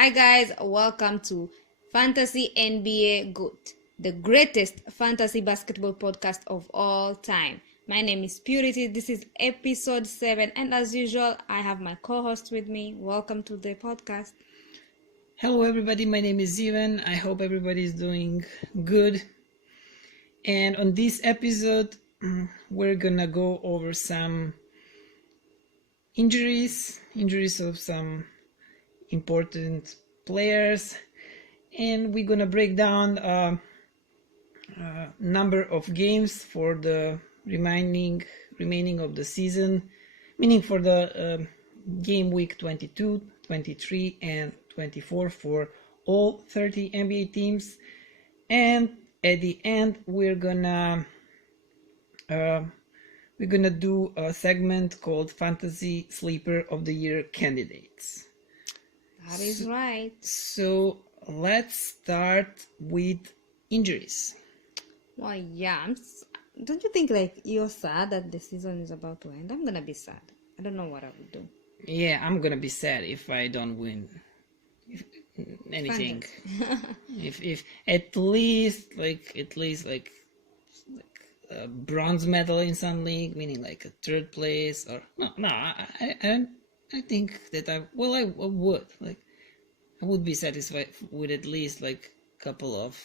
Hi guys, welcome to Fantasy NBA GOAT, the greatest fantasy basketball podcast of all time. My name is Purity. This is episode 7, and as usual, I have my co-host with me. Welcome to the podcast. Hello everybody, my name is Ivan. I hope everybody is doing good. And on this episode, we're gonna go over some injuries of some important players, and we're gonna break down a number of games for the remaining of the season, meaning for the game week 22, 23, and 24 for all 30 NBA teams. And at the end, we're gonna do a segment called Fantasy Sleeper of the Year candidates. That is right. So let's start with injuries. Well, yeah. Don't you think you're sad that the season is about to end? I'm gonna be sad. I don't know what I would do. Yeah, I'm gonna be sad if I don't win anything. if at least a bronze medal in some league, meaning like a third place, or I think that I would I would be satisfied with at least like a couple of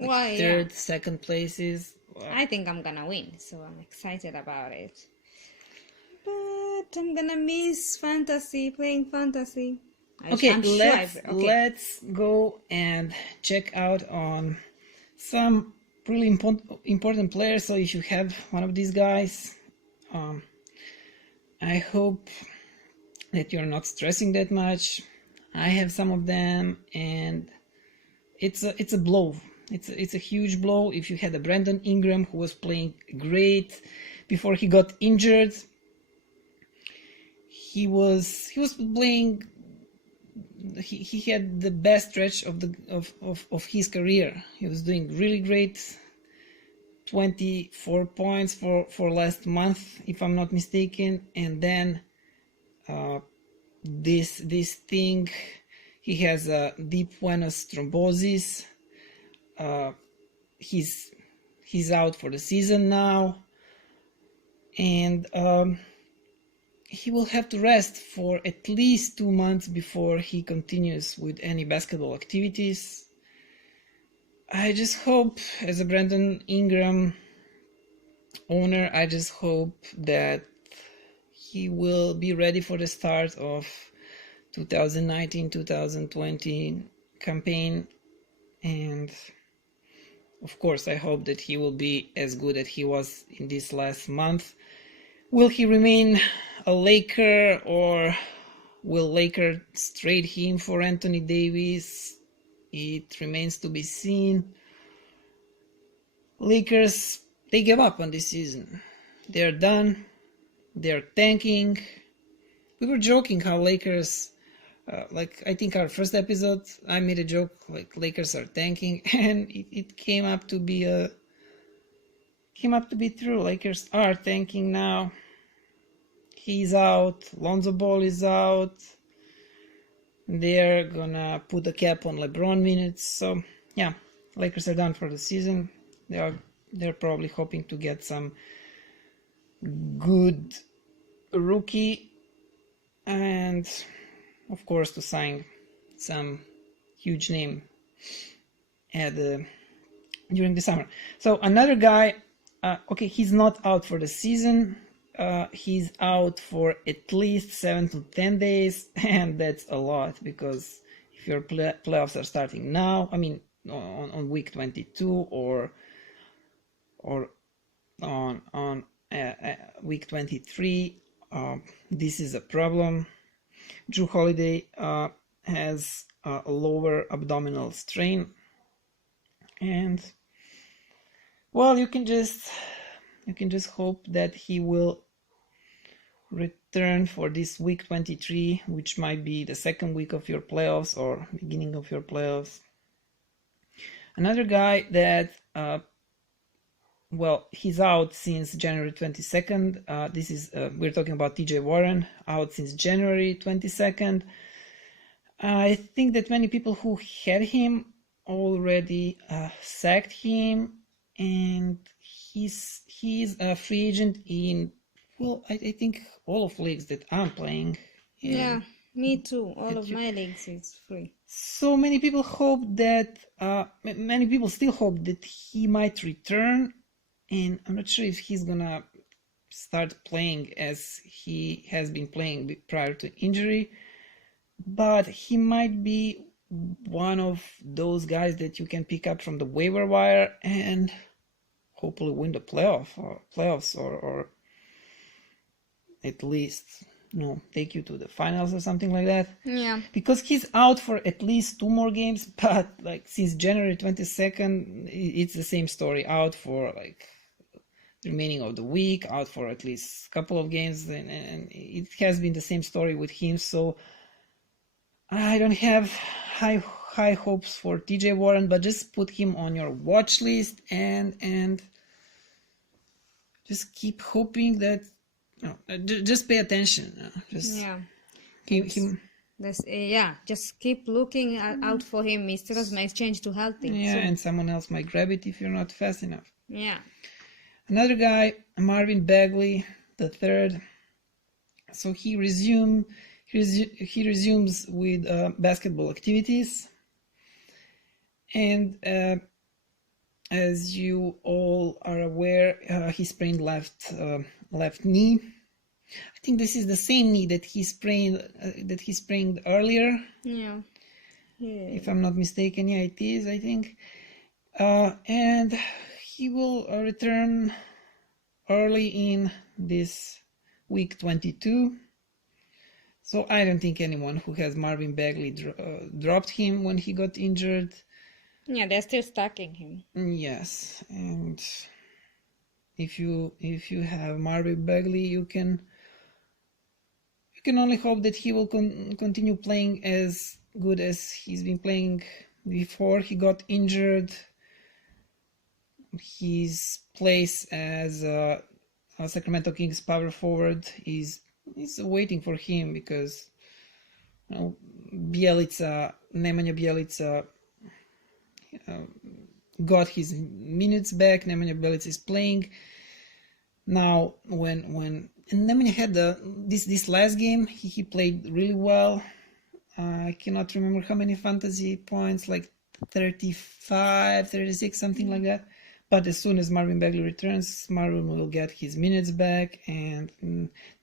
third, second places. I think I'm gonna win, so I'm excited about it. But I'm gonna miss playing fantasy. Let's go and check out on some really important players. So if you have one of these guys, I hope that you're not stressing that much. I have some of them, and it's a blow. It's a huge blow. If you had a Brandon Ingram who was playing great before he got injured, he was playing. He had the best stretch of his career. He was doing really great. 24 points for last month, if I'm not mistaken. And then this thing, he has a deep venous thrombosis. He's out for the season now, and he will have to rest for at least 2 months before he continues with any basketball activities. I just hope, as a Brandon Ingram owner, I just hope that he will be ready for the start of 2019-2020 campaign. And of course, I hope that he will be as good as he was in this last month. Will he remain a Laker, or will Lakers trade him for Anthony Davis? It remains to be seen. Lakers, they gave up on this season. They're done. They're tanking. We were joking how Lakers, I think our first episode, I made a joke like Lakers are tanking, and it came up to be true. Lakers are tanking now. He's out. Lonzo Ball is out. They're gonna put a cap on LeBron minutes. So yeah, Lakers are done for the season. They're probably hoping to get some good rookie, and of course to sign some huge name during the summer. So another guy, he's not out for the season. He's out for at least 7 to 10 days, and that's a lot, because if your playoffs are starting now, I mean on week 22 or on week 23, this is a problem. Drew Holiday has a lower abdominal strain, and well, you can just hope that he will return for this week 23, which might be the second week of your playoffs or beginning of your playoffs. Another guy that he's out since January 22nd. We're talking about TJ Warren, out since January 22nd. I think that many people who had him already sacked him, and he's a free agent in, well, I think all of leagues that I'm playing. Yeah, And me too. All of you, my leagues is free. so many people hope that many people still hope that he might return, and I'm not sure if he's gonna start playing as he has been playing prior to injury, but he might be one of those guys that you can pick up from the waiver wire and hopefully win the playoffs, or at least take you to the finals or something like that. Yeah. Because he's out for at least 2 more games, but like since January 22nd, it's the same story. Out for like the remaining of the week, out for at least a couple of games, and it has been the same story with him. So I don't have high hopes for TJ Warren, but just put him on your watch list and just keep hoping that just pay attention. Just Yeah. keep him. Just keep looking out for him. His status might change to healthy. Yeah, soon. and someone else might grab it if you're not fast enough. Yeah. Another guy, Marvin Bagley the third. So he resumes with basketball activities, and as you all are aware, he sprained left knee. I think this is the same knee that he sprained earlier. Yeah. If I'm not mistaken. Yeah, it is, I think. And he will return early in this week 22. So I don't think anyone who has Marvin Bagley dropped him when he got injured. Yeah, they're still stacking him. Yes, and if you have Marvin Bagley, you can only hope that he will continue playing as good as he's been playing before he got injured. His place as a Sacramento Kings power forward is waiting for him, because Nemanja Bjelica got his minutes back. Nemanja Bjelica is playing now. When Nemanja had this last game, he played really well. I cannot remember how many fantasy points, like 35, 36, something like that. But as soon as Marvin Bagley returns, Marvin will get his minutes back, and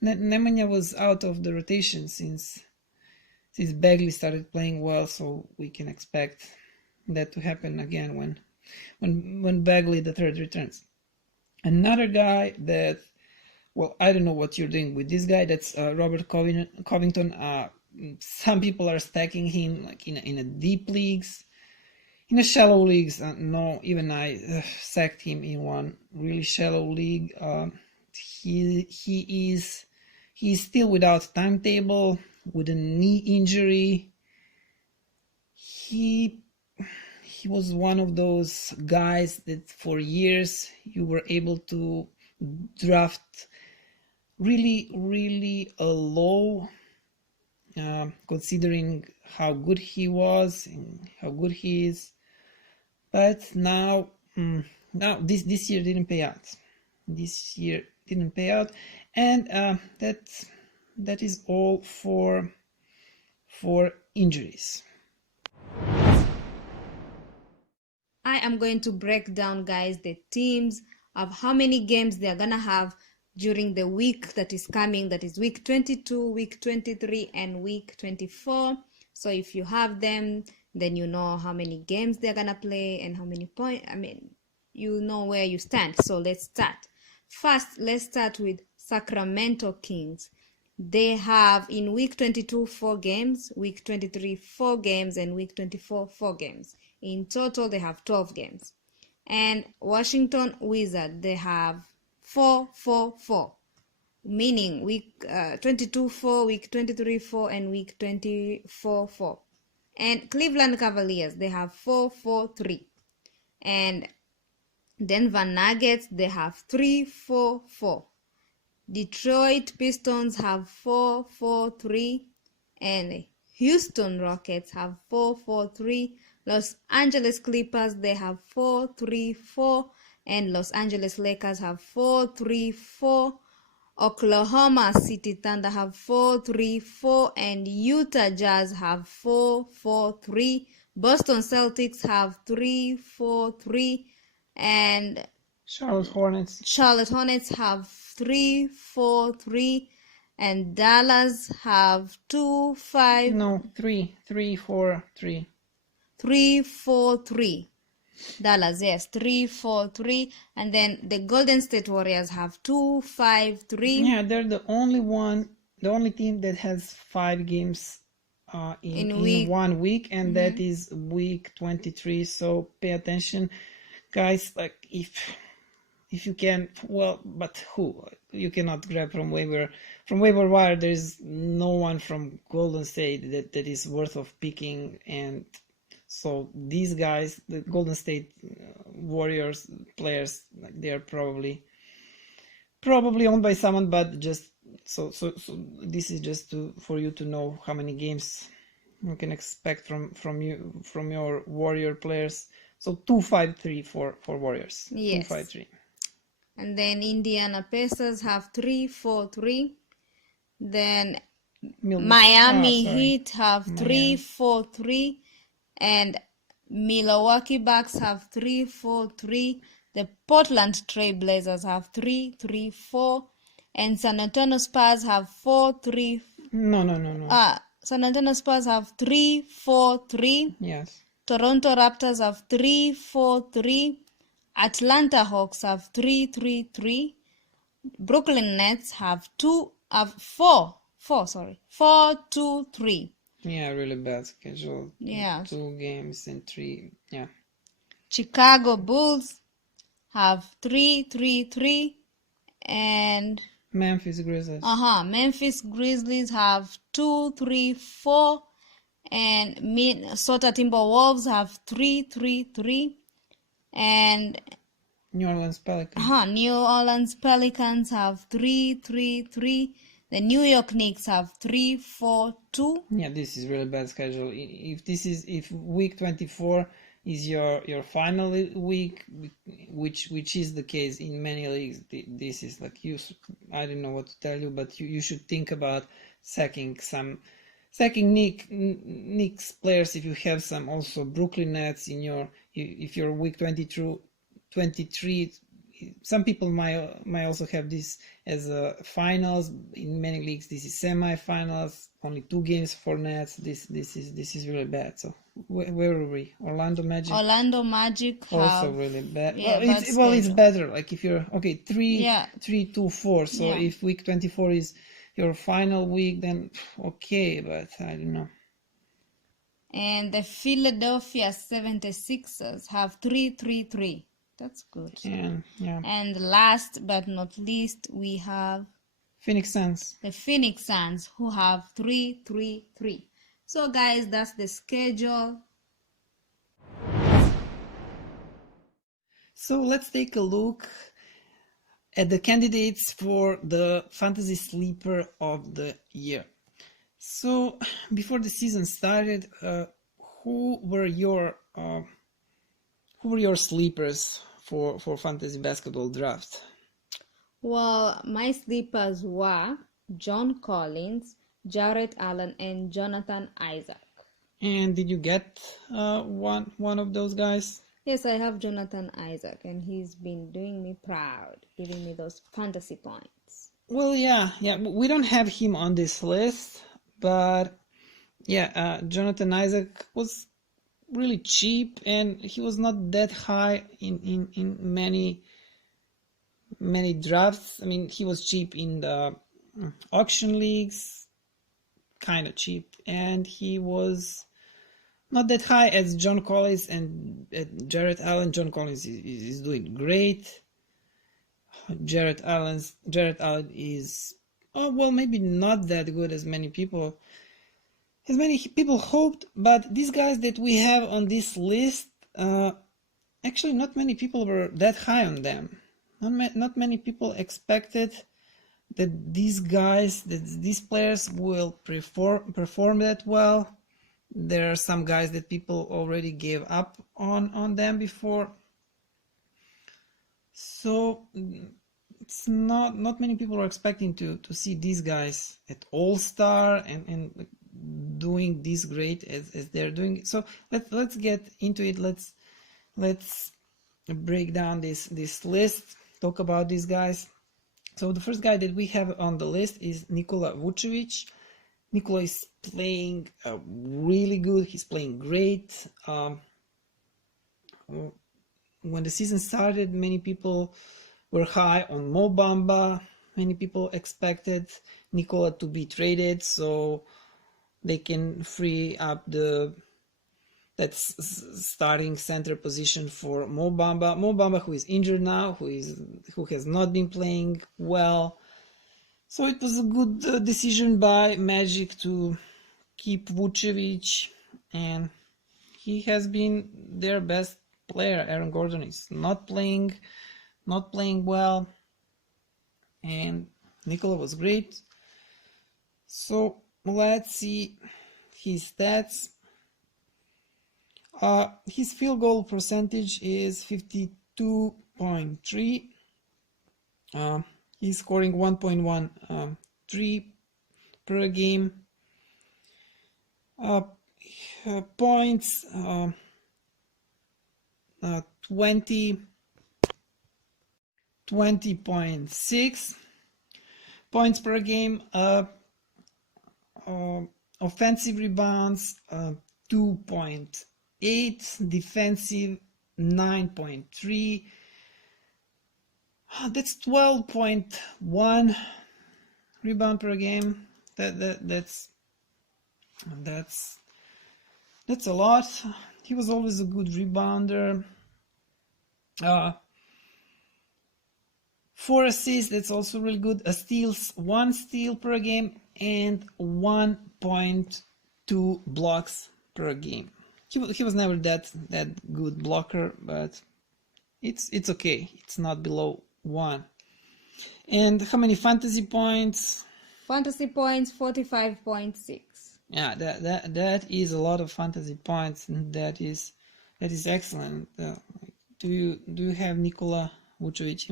Nemanja was out of the rotation since Bagley started playing well, so we can expect that to happen again when Bagley the third returns. Another guy that, well, I don't know what you're doing with this guy. That's Robert Covington. Some people are stacking him like in a deep leagues. In the shallow leagues, no, even I sacked him in one really shallow league. He's still without timetable, with a knee injury. He was one of those guys that for years you were able to draft really, really low, considering how good he was and how good he is. But now this year didn't pay out. This year didn't pay out, and that is all for injuries. I am going to break down, guys, the teams of how many games they're gonna have during the week that is coming. That is week 22, week 23, and week 24. So if you have them, then you know how many games they're gonna play and how many points. You know where you stand. So let's start. First, let's start with Sacramento Kings. They have in week 22 4 games, week 23 4 games, and week 24 4 games. In total, they have 12 games. And Washington Wizards, they have 4-4-4, meaning week 22 4, week 23 4, and week 24 4. And Cleveland Cavaliers, they have 4-4-3. And Denver Nuggets, they have 3-4-4. Detroit Pistons have 4-4-3. And Houston Rockets have 4-4-3. Los Angeles Clippers, they have 4-3-4. And Los Angeles Lakers have 4-3-4. Oklahoma City Thunder have 4-3-4. And Utah Jazz have 4-4-3. Boston Celtics have 3-4-3. And Charlotte Hornets have 3-4-3. And Dallas have 2-5. No, 3-4-3. 3-4-3. Dallas, yes, 3-4-3. And then the Golden State Warriors have 2-5-3. Yeah, they're the only team that has 5 games in 1 week, and that is week 23. So pay attention, guys. Like if you can, well, but who you cannot grab from waiver wire. There is no one from Golden State that is worth of picking, and so these guys, the Golden State Warriors players, like, they are probably owned by someone, but just so this is just for you to know how many games you can expect from your Warrior players. So 2-5-3 for Warriors. Yes. 2-5-3. And then Indiana Pacers have 3-4-3. Then Miami Heat have 3-4-3. And Milwaukee Bucks have 3-4-3. The Portland Trail Blazers have 3-3-4. And San Antonio Spurs have 4-3. No. San Antonio Spurs have 3-4-3. Yes. Toronto Raptors have 3-4-3. Atlanta Hawks have 3-3-3. Brooklyn Nets have 4-2-3. Yeah, really bad schedule. Yeah. 2 games and 3. Yeah. Chicago Bulls have 3-3-3. And Memphis Grizzlies. Memphis Grizzlies have 2-3-4. And Minnesota Timberwolves have 3-3-3. And New Orleans Pelicans. New Orleans Pelicans have 3-3-3. The New York Knicks have 3-4-2. Yeah, this is really bad schedule. If week 24 is your final week, which is the case in many leagues, this is like I don't know what to tell you, but you should think about sacking Knicks players if you have some. Also Brooklyn Nets if you're week 23. Some people might also have this as a finals. In many leagues, this is semi-finals. Only 2 games for Nets. This is really bad. So where were we? Orlando Magic Also really bad. Yeah, it's better. Like if you're 3-2-4. So if week 24 is your final week, then okay. But I don't know. And the Philadelphia 76ers have 3-3-3. That's good. Yeah. And last but not least, we have Phoenix Suns. The Phoenix Suns, who have 3-3-3. So guys, that's the schedule. So let's take a look at the candidates for the Fantasy Sleeper of the Year. So before the season started, who were your sleepers for fantasy basketball draft? Well, my sleepers were John Collins, Jarrett Allen, and Jonathan Isaac. And did you get one of those guys? Yes, I have Jonathan Isaac, and he's been doing me proud, giving me those fantasy points. Well, yeah, we don't have him on this list, but Jonathan Isaac was really cheap, and he was not that high in many drafts. I mean, he was cheap in the auction leagues, kind of cheap, and he was not that high as John Collins and Jarrett Allen. John Collins is doing great. Jarrett Allen is maybe not that good as many people hoped, but these guys that we have on this list, actually not many people were that high on them. Not many people expected that these players will perform that well. There are some guys that people already gave up on them before. So it's not many people are expecting to see these guys at All-Star and doing this great as they're doing. So let's get into it. Let's break down this list, talk about these guys. So the first guy that we have on the list is Nikola Vucevic. Nikola is playing really good. He's playing great. When the season started, many people were high on Mo Bamba. Many people expected Nikola to be traded so they can free up that starting center position for Mo Bamba. Mo Bamba, who is injured now, who has not been playing well. So it was a good decision by Magic to keep Vucevic, and he has been their best player. Aaron Gordon is not playing well, and Nikola was great. So let's see his stats. His field goal percentage is 52.3. He's scoring 1.1 3 per game. Points 20.6 points per game. Offensive rebounds 2.8, defensive 9.3. That's 12.1 rebound per game. That's a lot. He was always a good rebounder. 4 assists, that's also really good. Steals, 1 steal per game, and 1.2 blocks per game. He was never that good blocker, but it's okay. It's not below 1. And how many fantasy points? Fantasy points 45.6. Yeah, that is a lot of fantasy points. That is excellent. Do you have Nikola Vucevic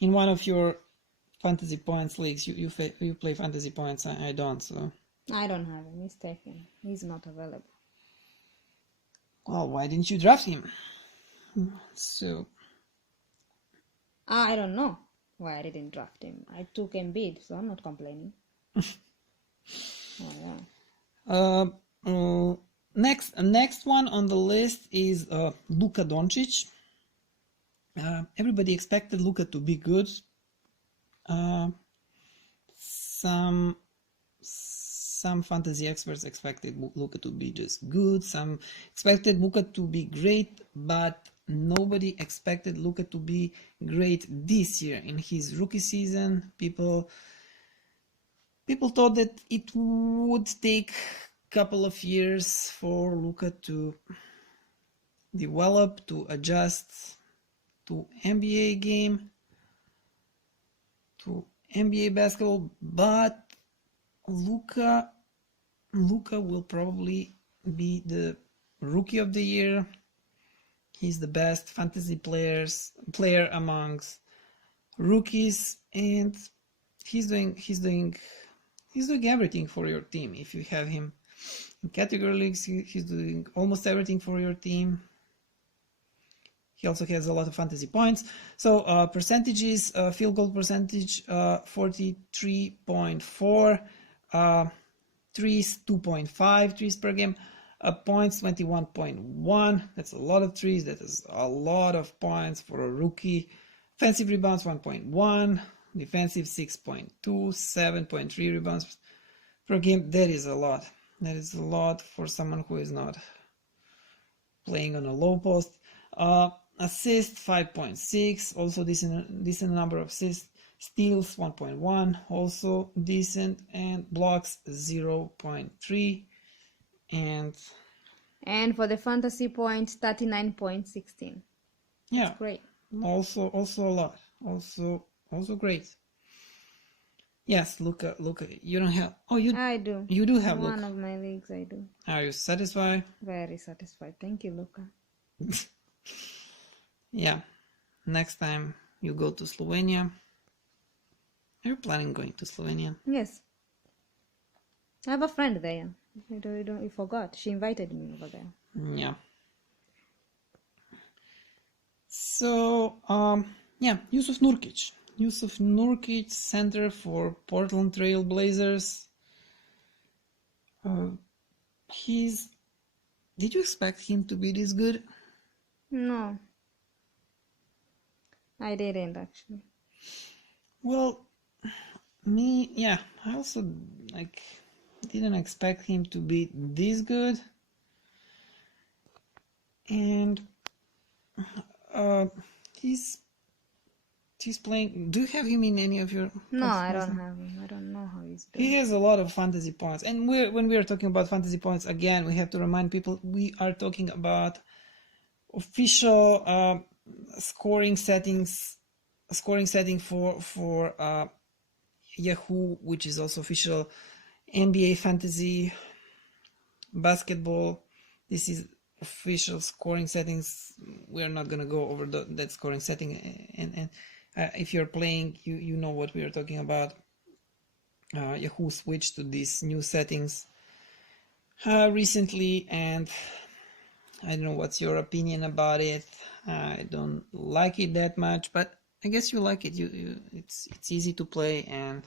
in one of your fantasy points leagues? You play fantasy points. I don't. So I don't have him. He's taken. He's not available. Well, why didn't you draft him? So I don't know why I didn't draft him. I took Embiid, so I'm not complaining. Oh, yeah. Next one on the list is Luka Doncic. Everybody expected Luka to be good. Some fantasy experts expected Luka to be just good. Some expected Luka to be great, but nobody expected Luka to be great this year. In his rookie season, people thought that it would take a couple of years for Luka to develop, to adjust to NBA game, to NBA basketball, but Luka will probably be the rookie of the year. He's the best fantasy player amongst rookies, and he's doing everything for your team. If you have him in category leagues, he's doing almost everything for your team. He also has a lot of fantasy points. So percentages, field goal percentage 43.4, threes 2.5 threes per game, points 21.1. That's a lot of threes. That is a lot of points for a rookie. Offensive rebounds 1.1, defensive 6.2, 7.3 rebounds per game. That is a lot. That is a lot for someone who is not playing on a low post. Assist 5.6, also decent number of assists. Steals 1.1, also decent, and blocks 0.3, and for the fantasy points 39.16. yeah, that's great. Also a lot, also great. Yes, Luka. You don't have. Oh, I do. You do have one Luka. of my leagues. I do. Are you satisfied? Very satisfied. Thank you, Luka. Yeah. Next time you go to Slovenia. Are you planning going to Slovenia? Yes. I have a friend there. You forgot. She invited me over there. Yeah. So, yeah, Yusuf Nurkic. Yusuf Nurkic, center for Portland Trail Blazers. Did you expect him to be this good? No. I didn't actually. Well, I also didn't expect him to be this good. And he's playing. Do you have him in any of your? No, I don't have him. I don't know how he's doing. He has a lot of fantasy points, and when we are talking about fantasy points, again, we have to remind people we are talking about official scoring setting for Yahoo, which is also official NBA fantasy basketball. This is official scoring settings. We are not going to go over that scoring setting, and if you're playing, you know what we are talking about. Yahoo switched to these new settings recently, and I don't know what's your opinion about it. I don't like it that much, but I guess you like it. It's easy to play, and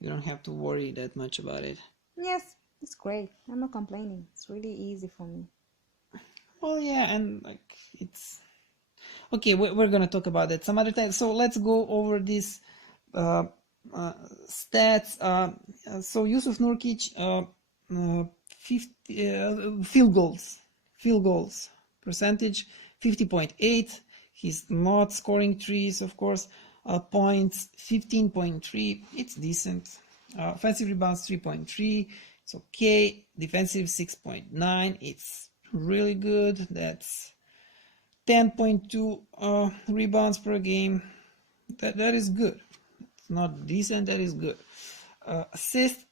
you don't have to worry that much about it. Yes, it's great. I'm not complaining. It's really easy for me. Well, yeah, and it's okay. We're gonna talk about that some other time. So let's go over these stats. So Yusuf Nurkic, 50 field goals percentage, 50.8. He's not scoring threes, of course. Points, 15.3. It's decent. Offensive rebounds, 3.3. It's okay. Defensive, 6.9. It's really good. That's 10.2 rebounds per game. That is good. It's not decent. That is good. Assist,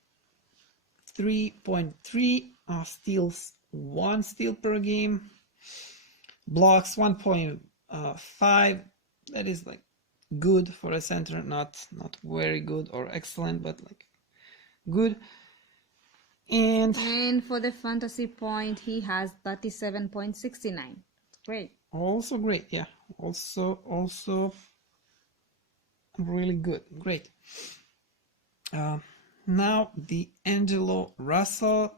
3.3. Steals, 1 steal per game. Blocks, 1.5. That is good for a center. Not very good or excellent, but good. And for the fantasy point, he has 37.69. Great. Also great, yeah. Also really good. Great. Now DAngelo Russell,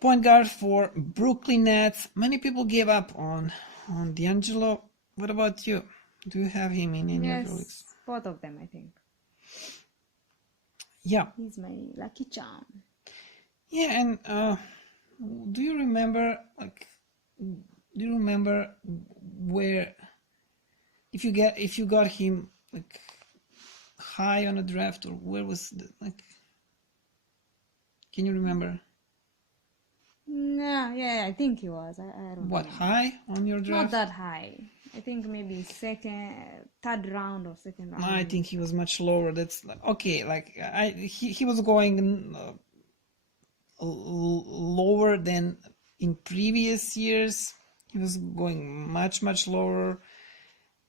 point guard for Brooklyn Nets. Many people gave up on DAngelo. What about you? Do you have him in any of your leagues? Yes, both of them, I think. Yeah. He's my lucky charm. Yeah, and do you remember where if you got him high on a draft, or where was can you remember? No, yeah, I think he was. I don't What, know. high on your draft? Not that high. I think maybe third round or second round. No, I think he was much lower. That's okay. He was going lower than in previous years. He was going much lower.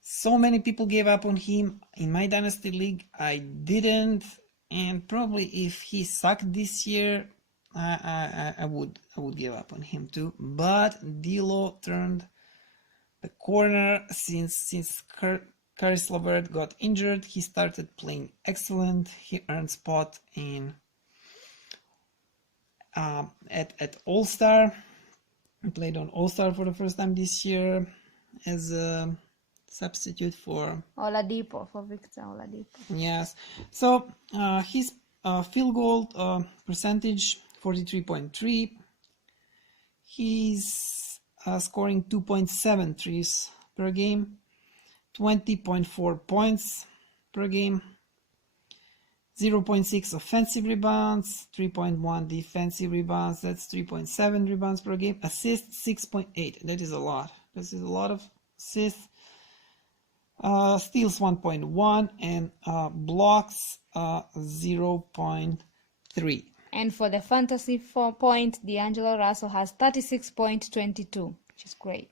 So many people gave up on him. In my dynasty league, I didn't, and probably if he sucked this year, I would give up on him too. But D'Lo turned the corner since Caris LeVert got injured. He started playing excellent. He earned spot in at All-Star. He played on All-Star for the first time this year as a substitute for Oladipo, for Victor Oladipo. Yes. So his field goal percentage, 43.3. He's scoring 2.7 threes per game, 20.4 points per game, 0.6 offensive rebounds, 3.1 defensive rebounds. That's 3.7 rebounds per game. Assists, 6.8. That is a lot. This is a lot of assists. Steals 1.1 and blocks 0.3. And for the fantasy 4-point, DAngelo Russell has 36.22, which is great.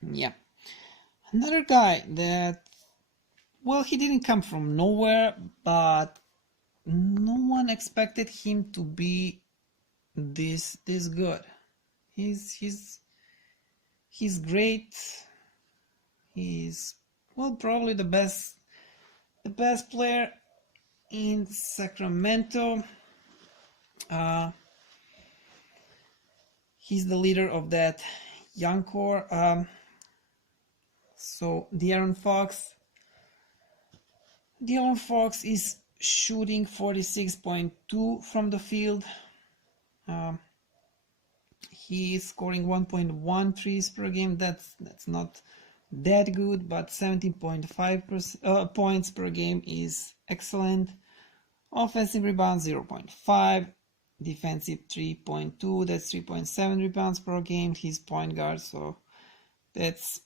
Yeah. Another guy that, well, he didn't come from nowhere, but no one expected him to be this good. He's great. He's, well, probably the best player in Sacramento. He's the leader of that young core. So De'Aaron Fox is shooting 46.2 from the field. He is scoring 1.1 threes per game. That's not that good, but 17.5 points per game is excellent. Offensive rebounds 0.5, defensive 3.2. That's 3.7 rebounds per game. He's point guard, so that's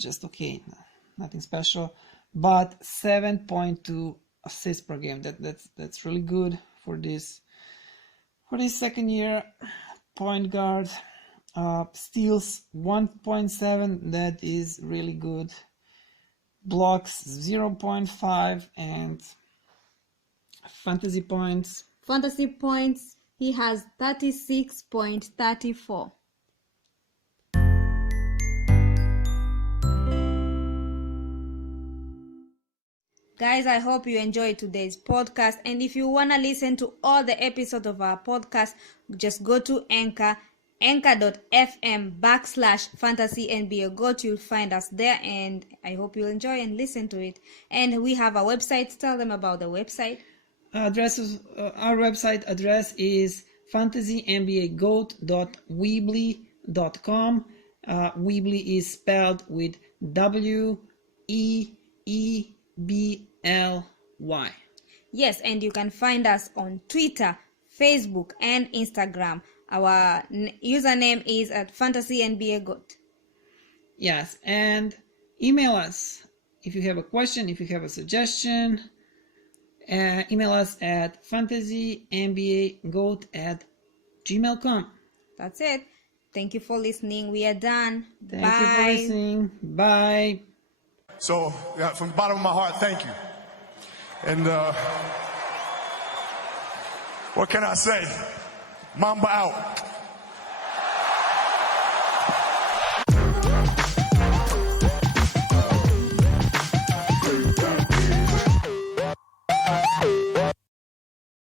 just okay, nothing special. But 7.2 assists per game. That's really good for this second year point guard. Steals 1.7. That is really good. Blocks 0.5 and fantasy points. He has 36.34. Guys, I hope you enjoyed today's podcast. And if you want to listen to all the episodes of our podcast, just go to anchor.fm/fantasy-nba goat. You'll find us there, and I hope you'll enjoy and listen to it. And we have a website. Tell them about the website. Our website address is fantasynbagoat.weebly.com. Weebly is spelled with WEEBLY. Yes, and you can find us on Twitter, Facebook, and Instagram. Our username is at fantasynbagoat. Yes, and email us if you have a question, if you have a suggestion. Email us at fantasynbagoat@gmail.com. That's it. Thank you for listening. We are done. Thank you for listening. Bye. So, yeah, from the bottom of my heart, thank you. And what can I say? Mamba out.